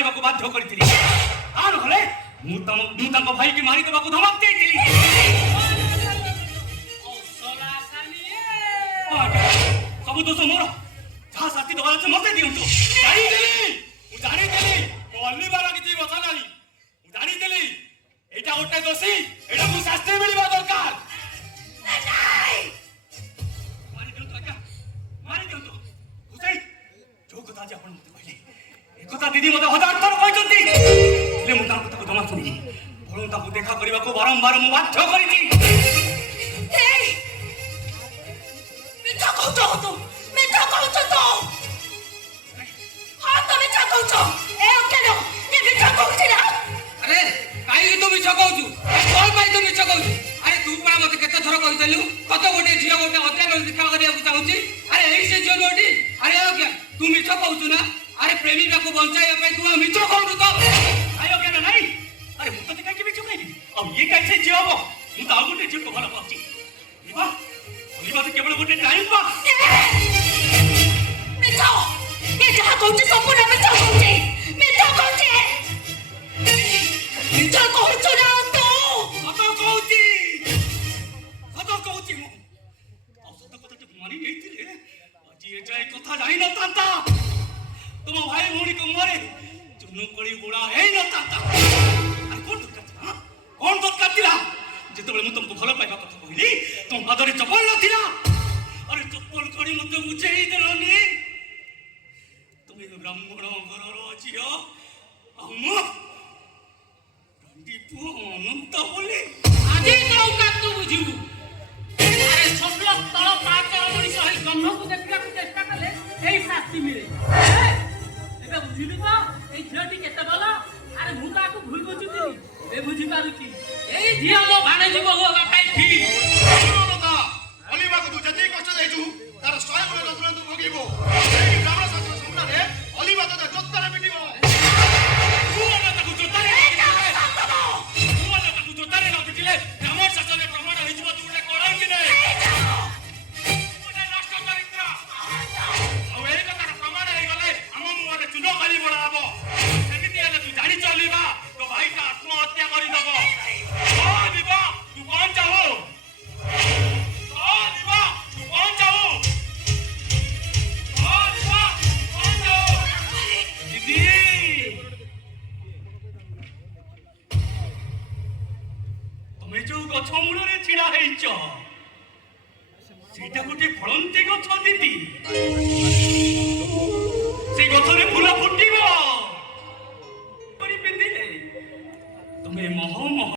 पलाइबा को बाध्य करथिली आर हले मु तांको भाई के मारी देबा को धमक देइथिली सब दोष मोर जहाँ साथी दबार अच्छे मत दियंतु जानी देली अल्ली बार किछि बता नाही जानी देली एटा गोटे दोषी एटा को शास्त्री मिलबा दरकार मारी दियंतु आज्ञा मारी दियंतु हुसै जो कथा जे आपण मते कहले ए कथा दीदी मते हजार थर कहचंती ले मु ताको ताको जमा सुनी भलो ताको देखा करबा को बारंबार मु बाध्य करिछि ए मिठा कहतो तो मिठा कहतो तो हां तो मिठा कहतो ए ओकेलो ने मिठा कहतिला अरे काई तो मिठा कहतु कोन पाई तो मिठा कहतु अरे तू पा मते केते थर कहितलु कत गोटे झियो गोटे हत्या कर देखा करिया को चाहूची अरे एई से झियो नोटी अरे ओके तू मिठा कहतु ना अरे प्रेमिका को बंचाए पे तू मिठा कहतु तो आयो के नहीं अरे मु तो देखा कि मिठा कहली अब ये कैसे झियो हो मु तो गोटे झियो को भला पाची निबा ओलिबा तो केवल गोटे टाइम पास मिठा ये जहां कहते संपूर्ण मिठा कहते मिठा कहते मिठा कहतो ना तो सतो कहती मु और सतो कथा तो मानी नेइथिले आज ये जाय कथा जाई न तांता तुम भाई भौणी को मारे चुनु कड़ी बुड़ा है न तांता अरे कौन दरकार था कौन दरकार थिला जेतबेले मु तुमको भलो पाइबा कथा कहली तुम बादरे चपल न थिला अरे चप्पल कड़ी मते बुझेई देलनी तुम ब्राह्मण घरर झियो अम्मा रंडीपु अनंत बोले आजे नौका तू बुझिबु अरे छोटल तळ पाचर मनी सही गम्भ को देखला को चेष्टा कले एई शास्ति मिले एबे बुझिलु तो एई झियोटी केते भलो अरे मु ताको भूल बुझितिली ए बुझि पारुची एई झियो मो भाणे जीव होगा काई ठीक सुनोता अलिबा को तू जति कष्ट देइछु तार 100 गुण रत्न तू भोगिबो एई ब्राह्मण शास्त्र सुनले अलिबा तो जोत्तारे पिटिबो तू ना ताको जोत्तारे न पिटिले ब्राह्मण शास्त्र प्रमाण होइछबो तू उठे कराउ कि नै उठे नष्ट चरित्र अब एई कथा प्रमाण हे गले हम मुरे चुनो खाली बडाबो सेमिति हेले तू जानि चलिबा तो भाई का आत्महत्या करि दबो ओ दिबा तू कोन चाहो गछ मूल छिड़ा सेटा गोटे फलंती गछ दीदी से गछरे फूल फुटिबो पिंधिले तुमे मह मह